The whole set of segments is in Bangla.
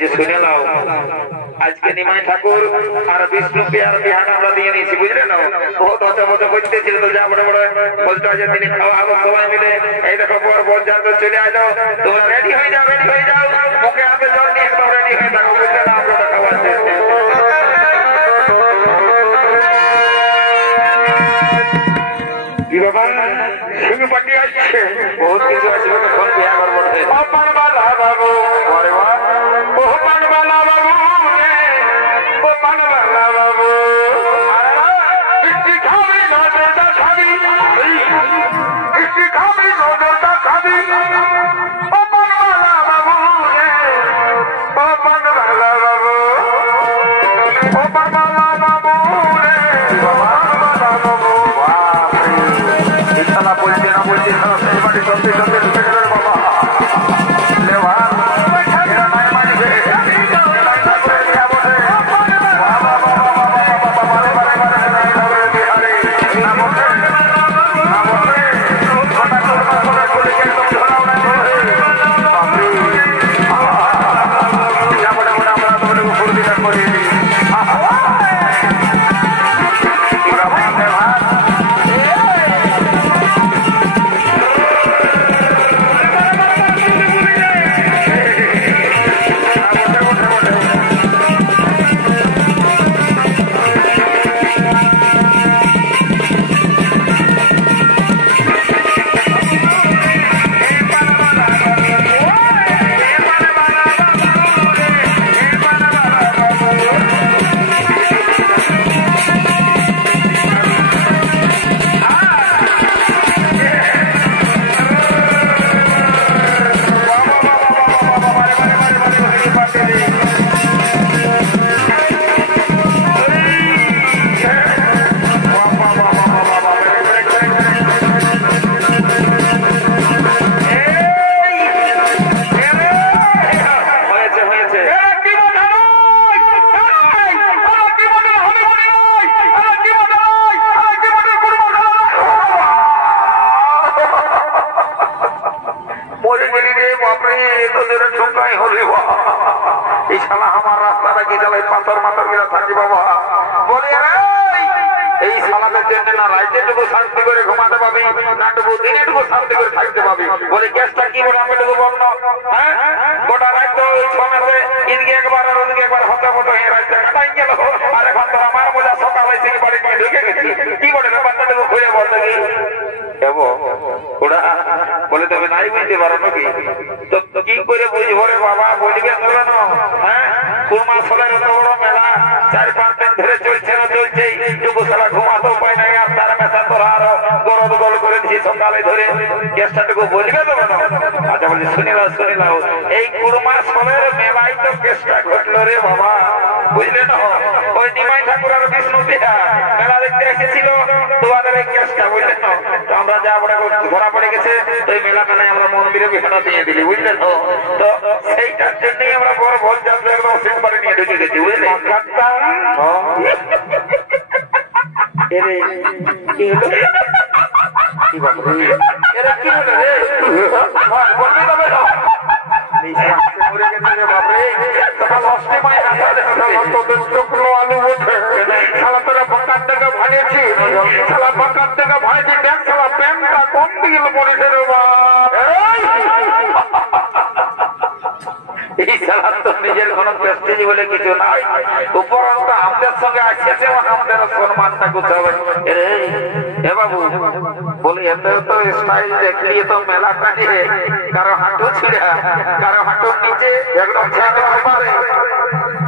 বলছি শুনে নাও আজকে নিমাই ঠাকুর আর বিষ্ণু পেয়ার বিহান আমরা দিয়ে নিয়েছি বুঝলে না বহুত হতবত করতেছিল তো যা বড় বড় বলতে হয় যে তিনি খাওয়া হবে সবাই মিলে এই দেখো পর বরযাত্র চলে আইলো তোমরা রেডি হয়ে যাও মুখে হাতে জল নিয়ে একদম রেডি হয়ে থাকো বুঝলে না আমরা খাওয়াচ্ছি কি বাবা সিংহ পাটি আসছে বহুত কিছু আসবে তখন বিয়া করবো পানবালা বাবু বহু পানবালা বাবু পানবালা বাবু বৃষ্টি খাবি নজরটা খাবি বৃষ্টি খাবি নজরটা খাবি ও পানবালা বাবু ও পানবালা বাবু ও পানবালা বাবু বলছে না বলছে সত্যি সত্যি ঢুকে গেল বাবা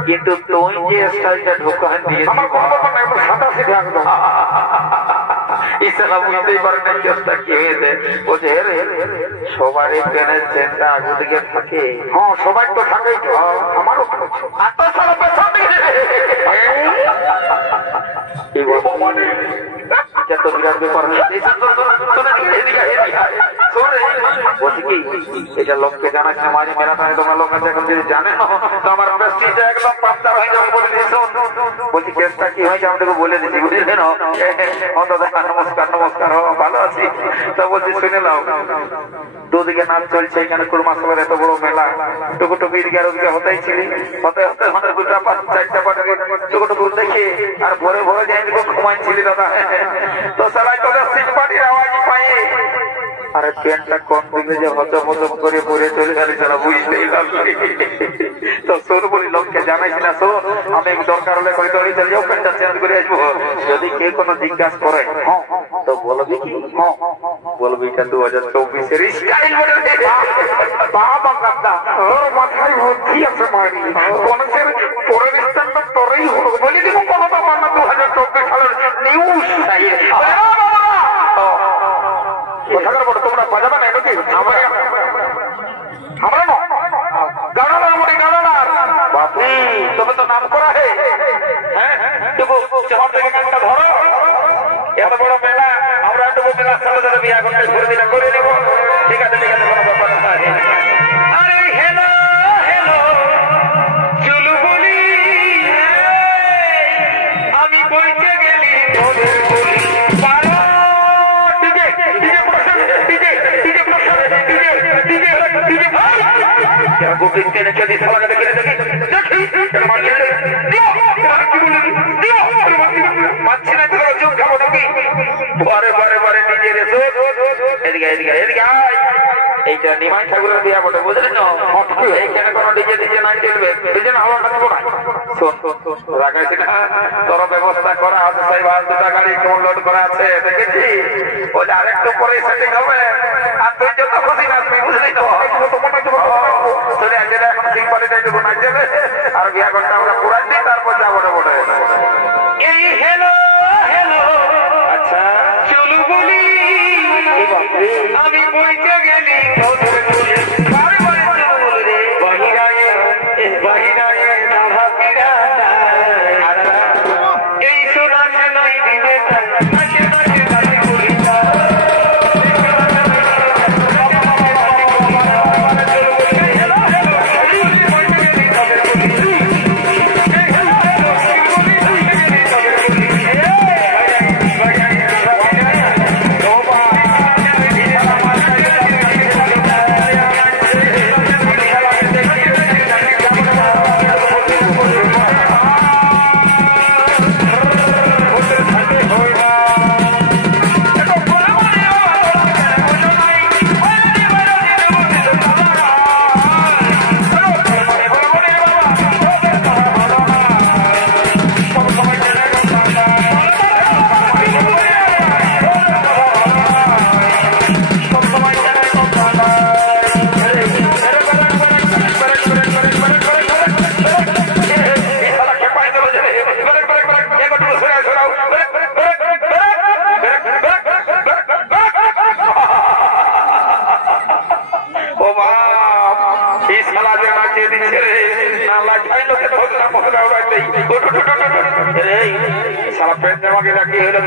কিন্তু তুই যে স্টাইলটা ঢোকান দিয়ে ইসলাম বুঝতেই পারে না চেষ্টা কি হয়েছে বলছে সবারই পেনের চেনটা আগে দিকে থাকে হ্যাঁ সবাই তো থাকেই তো আমারও তো বিরাট ব্যাপার বলছি কি এটা লোককে জানাচ্ছে মাঝে মেলা থাকে তোমরা লোক আছে এখন যদি জানে তো আমার প্রেস্টিজটা একদম পাত্তার হয়ে যাবে বলে দিয়েছ বলছি কেসটা কি হয়েছে আমাদেরকে বলে দিচ্ছি বুঝলেন নমস্কার নমস্কার ভালো আছি তো বলছি শুনে নাও 2 ওদিকে নাচ চলছে, এখানে কুরমাসের এত বড় মেলা, টুকুটুকু এদিকে আর ওদিকে হতেই ছিল, হতে হতে মানে দুটা পাঁচ চারটা পাটাকে টুকুটুকু দেখে আর ভরে ভরে যাই ঘুমাইছিলি দাদা। তো সবাই তোদের সিম্পাটির আওয়াজ পাই, আরে প্যান্টটা কোন দিকে যে হজম হজম করে পরে চলে গেলি তারা বুঝতেই পারলি। তো শোন বলি লোককে জানাইছি না, শোন আমি দরকার হলে হয়তো চলে যাও, প্যান্টটা চেঞ্জ করে আসবো। যদি কেউ কোনো জিজ্ঞাসা করে তো বলবি কি, বলবি এটা 2024-এর স্টাইল মডেল। বাবা কাকা তোর মাথায় বুদ্ধি আছে মারি, মানুষের পরের স্টাইলটা তোরই হলো বলি দিব, কোনো ব্যাপার না। 2024 সালের নিউ স্টাইল। কোথাকার বড় তোমরা বাজাবে না নাকি? আমরা না গাড়ালার মোড়ে গাড়ালার বাপি, তবে তো নাম করা হে। হ্যাঁ শহর থেকে গানটা ধরো, এত বড় মেলা, আমরা একটু মেলার সাথে সাথে বিয়া করতে ঘুরে দিলে করে নেব। ঠিক আছে ঠিক আছে, কোনো ব্যাপার না। আরে হেলো হেলো চলু বলি, আমি বইতে গেলি তোদের বলি পারো। ডিজে ডিজে প্রশ্ন, ডিজে ডিজে প্রশ্ন, ডিজে ডিজে ডিজে ভাই যারা গোবিন্দ কেনে যদি সবাই দেখে দেখি দেখি মারলে দিও, কি বলি দিও, মারছি না তো চুপ খাবো নাকি? বারে বারে বারে নিজে রে এদিকে এদিকে এদিকে আয়। এইটা নিমাই ঠাকুরের বিয়া বটে, বুঝলি না? এইখানে কোনো ডিজে ডিজে নাই চলবে, ডিজে না হওয়া থাকবো না। শোন রাখাইছি না, তোর ব্যবস্থা করা আছে, সেই ভাই দুটা গাড়ি কেমন লোড করা আছে দেখেছি, ওই আরেকটু পরে সেটিং হবে। আর তুই যত খুশি নাচবি, বুঝলি তো? চলে আসে এখন সিম্পালিটা একটু নাচ যাবে, আর বিয়া ঘরটা আমরা পুরাই দিই, তারপর যাবো বটে। এই হেলো হেলো আচ্ছা চলু বলি, আমি বইতে গেলি তোদের বলি বারে বারে চলু বলি রে, বাহিরায়ে বাহিরায়ে রাধা পিরানা, এই সোনাকে নই দিবে নাচে নাচে নাচে বলি না।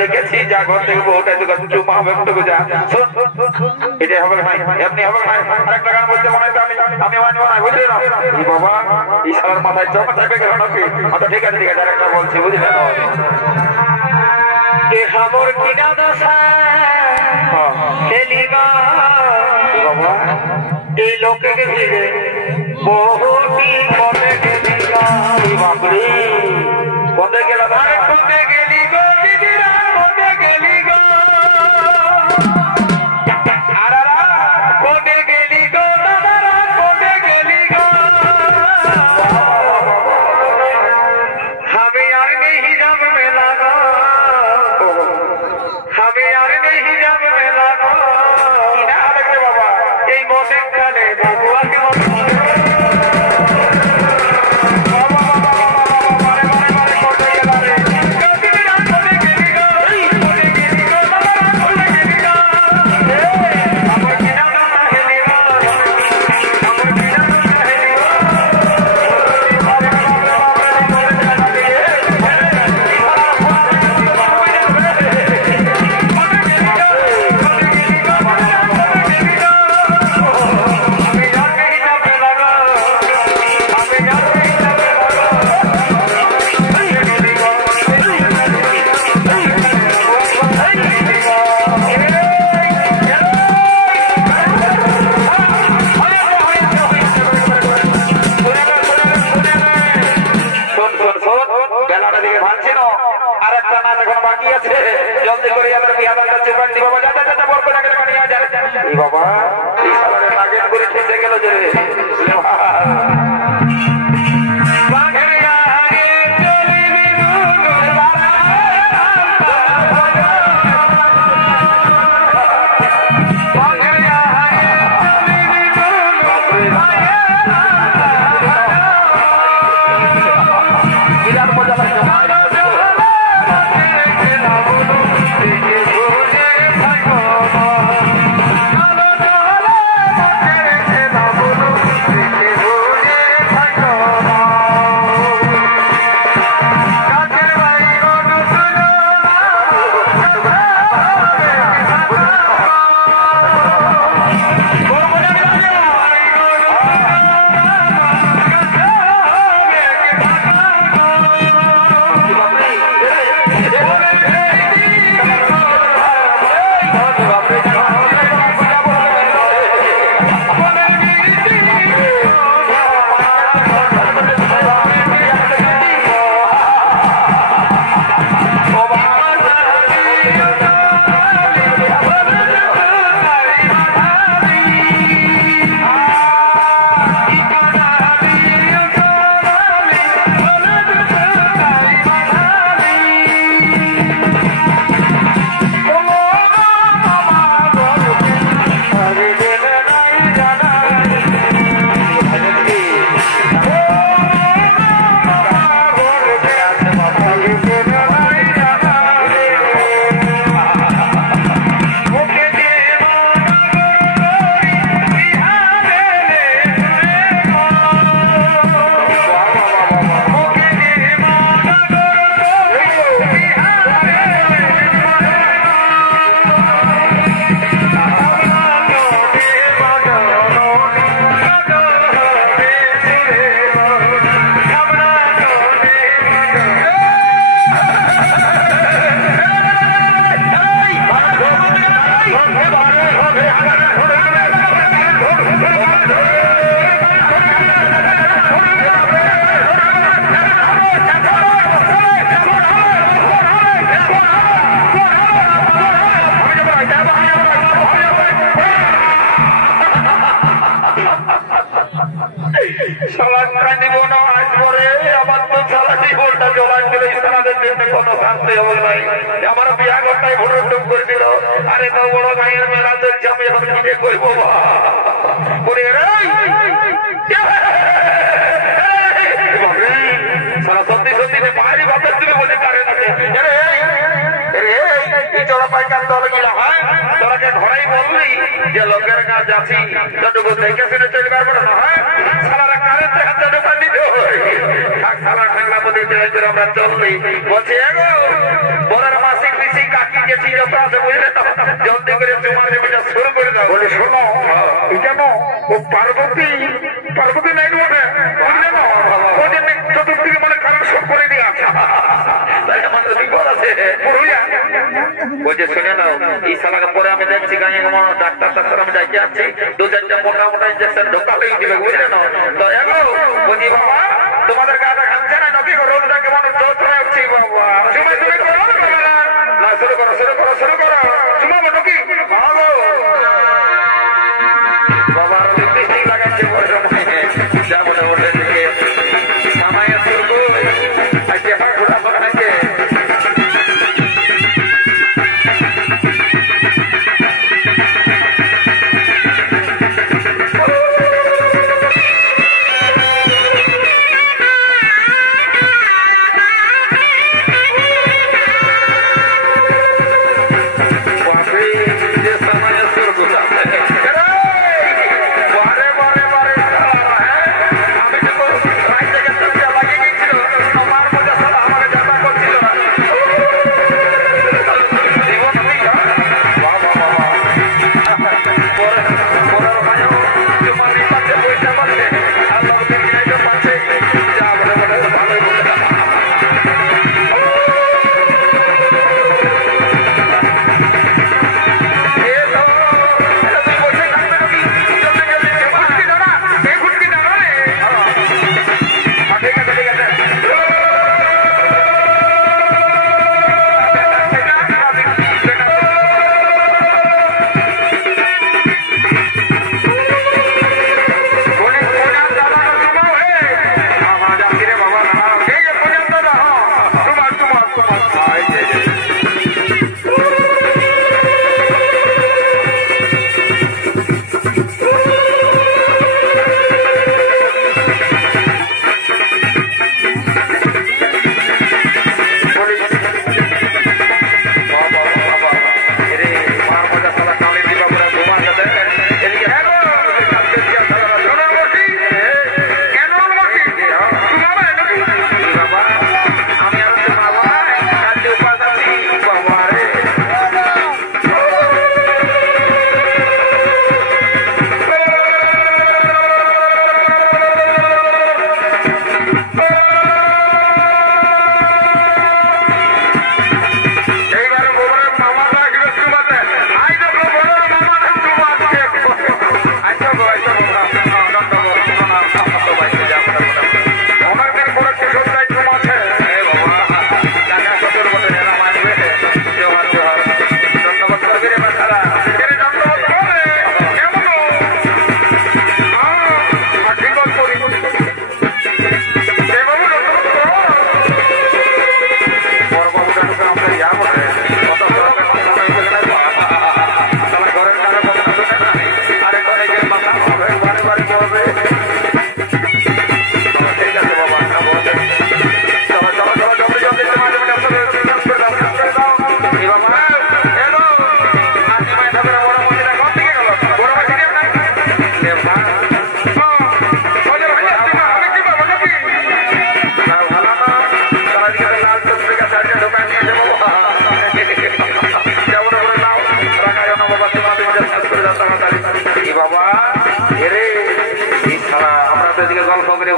দেখেছি যা ঘর থেকে বউটাই দোকান চুমা হবে যা এটাই হবে ভাই, এমনি হবে ভাই। আরেকটা গান বলতে মনে হয় আমি মানব না, বুঝলি না? বাবা এই সালার মাথায় চমা চাপে গেল নাকি? আচ্ছা ঠিক আছে ঠিক আছে, আরেকটা বলছি, বুঝলি না? हमर किना दशा हेलिगा बाबा এই লোকে কে ভিড়ে বহুটি কোনে গেলিগা বাপরে কোনে গেলা ভাই কোনে গেলি গো দিদিরা কোনে গেলি গো আরারা কোনে গেলি গো দাদারা কোনে গেলি গো हमें यार नहीं जब मिला गो हमें यार नहीं जब मिला गो কিনা লাগবে বাবা এই মনে কালে বাবু আগে জীবনে আসবো রে, আমার তো সারা জীবনটা জলাই দিলে সারাদের জন্য কোনো শান্তি হবে নাই। আমার বিয়া ঘরটাই ভোট টুক করে দিল। আরে তো বড় ভাইয়ের মেলা চলছে, আমি এখন কি করবো? বলি রে সারা সত্যি সত্যি মায়েরই বাপের তুমি বলে কারে নাকি চড়া পাইকার দল গিলা হয় তোরাকে ঘরেই বললি যে লোকের কাজ যাচ্ছি যতটুকু দেখে শুনে চলে পারবো না হয় সারা কারেন্ট হাতে ঢোকা দিতে হয় সারা ঠান্ডা প্রতি করে আমরা চললি বলছি এগো বড়ের মাসিক মিশি কাকি গেছি যত আছে বুঝলে তো জলদি করে তোমার জমিটা শুরু করে দাও। বলে শোনো কেন ও পার্বতী পার্বতী নাই বটে বুঝলে না ও যে চতুর্দিকে মানে কারণ সব করে দিয়ে আছে আমাদের বিপদ আছে বলছে শুনে নাও এই সালাকে পরে আমি দেখছি গায়ে ডাক্তার ডাক্তার আমি ডাকে আসছি দু চারটা মোটা মোটা ইঞ্জেকশন ঢোকালেই দিবে বুঝলে না তো এগো বলছি বাবা তোমাদের গাটা খাচ্ছে না নাকি রোদটা কেমন জোর হয়ে উঠছি বাবা সময় তুমি করো না শুরু করো শুরু করো শুরু করো শুনাবো নাকি ভালো বাবা আরো বৃষ্টি লাগাচ্ছে বড় সময় যা বলে ওঠে থেকে সময় শুরু আজকে হাট ঘোরা শোনাচ্ছে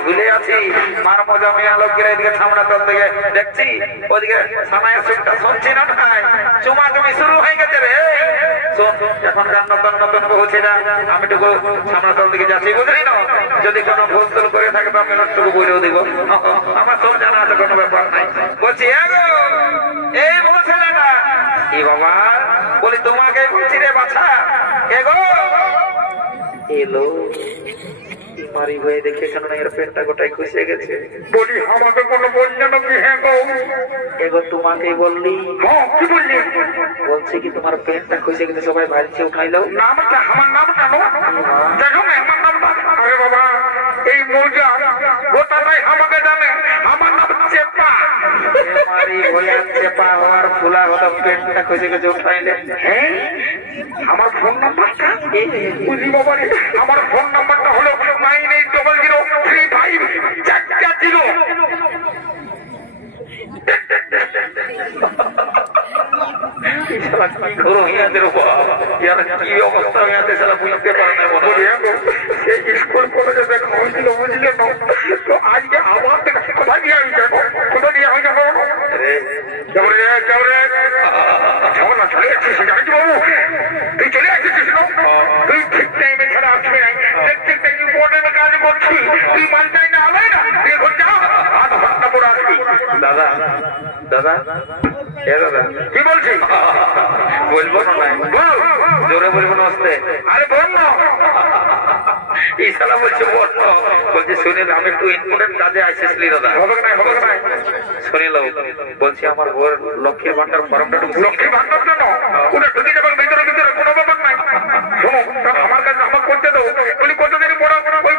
ভুলে আছি মার মজা মেয়া লোকের এদিকে সামনে তোর দিকে দেখছি ওদিকে সামায়ের সুরটা শুনছি না ভাই চুমা তুমি শুরু হয়ে গেছে রে এখনকার নতুন নতুন বলছি না আমি টুকু সামনে তোর দিকে যাচ্ছি বুঝলি না যদি কোনো ভুল তুল করে থাকে তো আমি টুকু বলেও দিব আমার সব জানা আছে কোনো ব্যাপার নাই বলছি এই বলছে না কি বাবা বলি তোমাকে বলছি রে বাছা এগো এলো মারি হয়ে দেখে কেন না এর পেটটা গোটাই খুশে গেছে। বলি আমাকে কোনো বললে নাকি? হ্যাঁ গো। এগো তোমাকেই বললি। হ্যাঁ কি বললি? বলছি কি তোমার পেটটা খুশে গেছে, সবাই ভাইছে উঠাইলো। নামটা আমার নামটা নো দেখো না আমার নামটা। আরে বাবা এই মৌজা গোটাটাই আমাকে জানে। আমার নাম চেপা। মারি হয়ে চেপা হওয়ার ফুলা হলো পেটটা খুশে গেছে উঠাইলে। হ্যাঁ আমার ফোন নাম্বারটা বুঝি বাবা রে। আমার ফোন নাম্বারটা হলো 98003544 স্কুল কলেজে দেখা হয়েছিল বুঝলে না? তো আজকে আমার কোথায় দিয়ে আমি যাবো? কোথায় দিয়ে আমি যাবো? না চলে যাচ্ছিস জানিস বাবু? তুই চলে আসছিস না? তুই ঠিক টাইমে ছাড়া আসবে নাই। দেখতে ইম্পর্টেন্ট কাজ করছিস। তুই মানটাই না হবে না। তুই এখন যা আধ ঘন্টা পরে আসবি। দাদা দাদা এ দাদা কি বলছিস? বলবো না বল। জোরে বলবো না আসতে। আরে বল না। এই শালা বলছে বল না। বলছে শুনিল আমি একটু ইম্পর্টেন্ট কাজে আসছিলি দাদা। হবে না হবে না। শুনিল বলছি আমার বউয়ের লক্ষ্মীর ভান্ডার ফর্মটা লক্ষ্মীর ভান্ডার জন্য ওটা ঢুকে যাবেন ভিতরে ভিতরে কোনো ব্যাপার নাই। শোনো আমার কাছে আমার করতে দাও। বলি কতদিন পড়া ওই